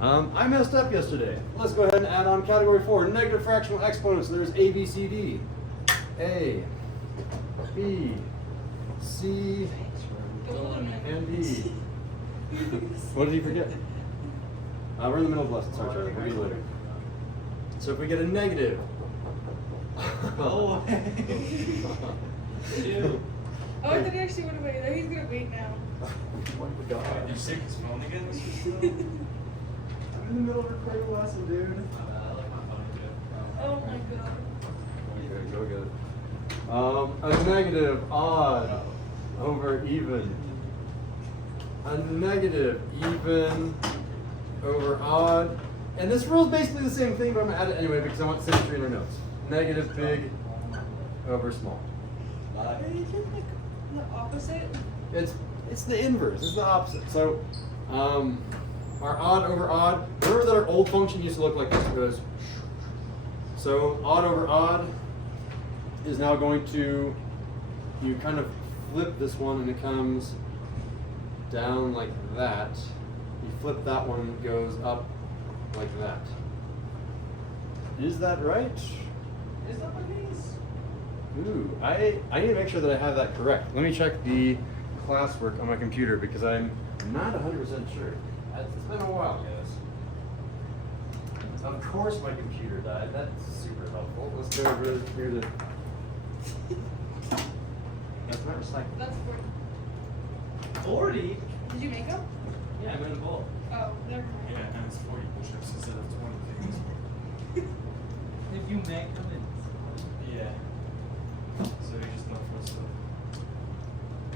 I messed up yesterday. Let's go ahead and add on category 4, negative fractional exponents. There's A, B, C, D. A, B, C, and D. What did he forget? We're in the middle of the lesson. Sorry, Charlie. We'll be later. So if we get a negative. Oh. Ew. Oh, I thought he actually went away. He's gonna wait now. Oh my God. You sick his phone again? I'm in the middle of recording a lesson, dude. I like my phone too. Oh my God. Okay, go good. A negative odd over even. A negative even over odd. And this rule is basically the same thing, but I'm going to add it anyway because I want symmetry in our notes. Negative big over small. Is it like the opposite? It's the inverse. It's the opposite. So our odd over odd. Remember that our old function used to look like this. It goes. So odd over odd is now going to, you kind of flip this one and it comes down like that. You flip that one, it goes up like that. Is that right? Is that what it is? Ooh, I need to make sure that I have that correct. Let me check the classwork on my computer because I'm not 100% sure. It's been a while, guys. Of course my computer died. That's super helpful. Let's go over here to... That's not recycled. That's 40. 40? Did you make them? Yeah, I made a ball. Oh, never mind. Yeah, and it's 40 push-ups instead of 20 things. If you make them, it's Yeah. So you just know for stuff.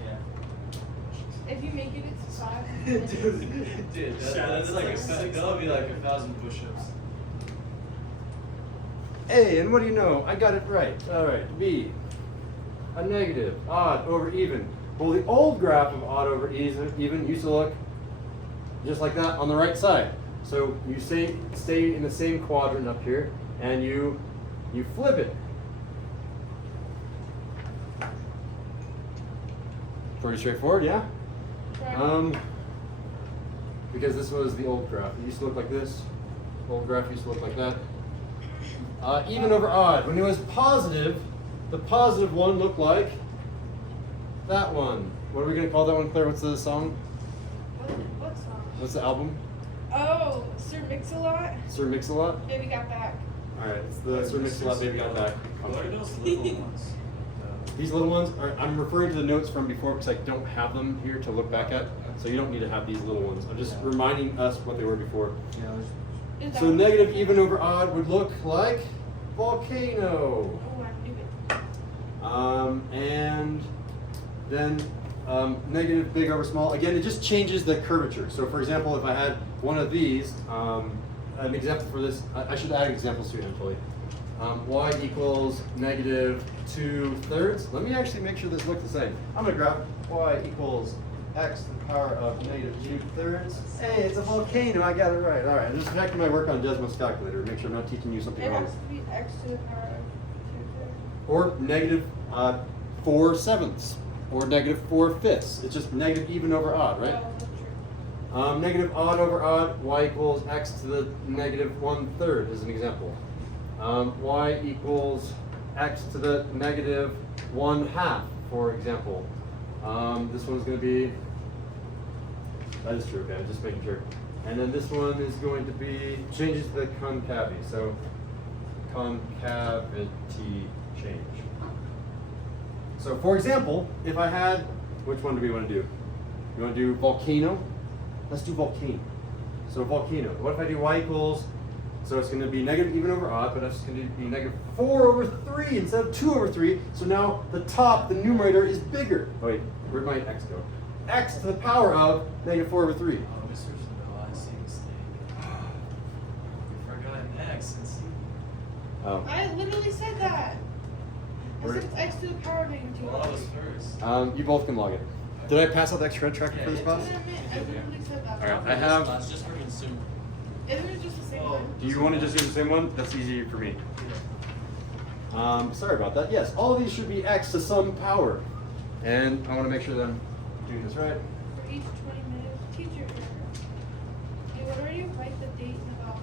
yeah. If you make it, it's 5. Dude, that's like that'll be like 1,000 push-ups. A, and what do you know? I got it right. All right, B. A negative, odd over even. Well, the old graph of odd over even used to look just like that on the right side. So you stay in the same quadrant up here, and you flip it. Pretty straightforward, yeah? Because this was the old graph. It used to look like this. Old graph used to look like that. Even over odd. When it was positive, the positive one looked like that one. What are we going to call that one, Claire? What's the song? What song? What's the album? Oh, Sir Mix-a-Lot. Sir Mix-a-Lot? Baby Got Back. Alright, it's the Sir Mix-a-Lot Baby Got Back. What are those little ones? These little ones, I'm referring to the notes from before because I don't have them here to look back at. So you don't need to have these little ones. I'm just reminding us what they were before. Is that So what- negative even over odd would look like volcano. Oh, I knew it. And then negative big over small. Again, it just changes the curvature. So for example, if I had one of these, an example for this, I should add examples to it eventually. Y equals negative 2/3. Let me actually make sure this looks the same. I'm going to graph y equals x to the power of negative 2/3. Hey, it's a volcano. I got it right. All right, I'm just checking my work on Desmos calculator. Make sure I'm not teaching you something It wrong. has to be x to the power of 2/3. Or negative 4/7 or negative 4/5. It's just negative even over odd, right? Oh, that's true. Negative odd over odd, y equals x to the negative 1/3 is an example. Y equals x to the negative 1/2, for example. This one's going to be, that is true, okay, I'm just making sure. And then this one is going to be, changes the concavity, so concavity change. So for example, if I had, which one do we want to do? You want to do volcano? Let's do volcano. So volcano, what if I do y equals, so it's going to be negative even over odd, but it's going to be negative 4/3 instead of 2/3. So now the top, the numerator, is bigger. Oh wait, where'd my x go? X to the power of negative 4/3. Oh, Mr. Isabel, I see a mistake. We forgot an X and C. Oh. I literally said that. I Where- said it's x to the power of negative 2. Well, I was first. You both can log it. Did I pass out the extra tracker for this That's class? what I meant. I literally said that. All right, I have. Class, just for consumer. Isn't it just the same Oh. one? Do you want to just do the same one? That's easier for me. Sorry about that. Yes, all of these should be x to some power. And I want to make sure that I'm doing this right. For each 20 minutes, teacher error. where do you write the date in the box?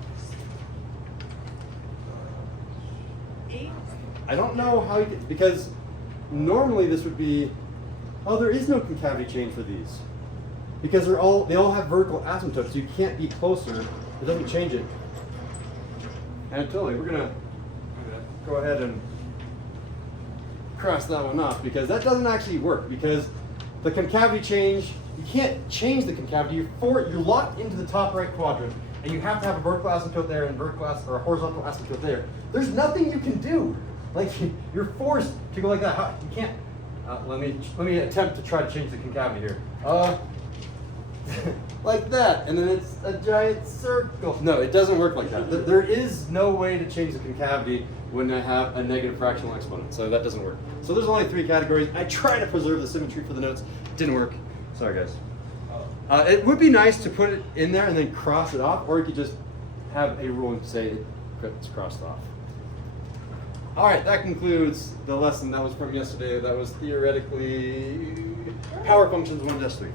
8? I don't know how you get, because normally this would be, oh, there is no concavity change for these. Because they all have vertical asymptotes, so you can't be closer. It doesn't change it. And totally, we're gonna go ahead and cross that one off because that doesn't actually work because the concavity change, you can't change the concavity. You're locked into the top right quadrant and you have to have a vertical asymptote there and or a horizontal asymptote there. There's nothing you can do. Like you're forced to go like that. You can't. Let me attempt to try to change the concavity here. Like that, and then it's a giant circle. No, it doesn't work like that. There is no way to change the concavity when I have a negative fractional exponent, so that doesn't work. So there's only 3 categories. I try to preserve the symmetry for the notes. Didn't work. Sorry, guys. It would be nice to put it in there and then cross it off, or you could just have a rule and say it's crossed off. All right, that concludes the lesson. That was from yesterday. That was theoretically power functions 1-3.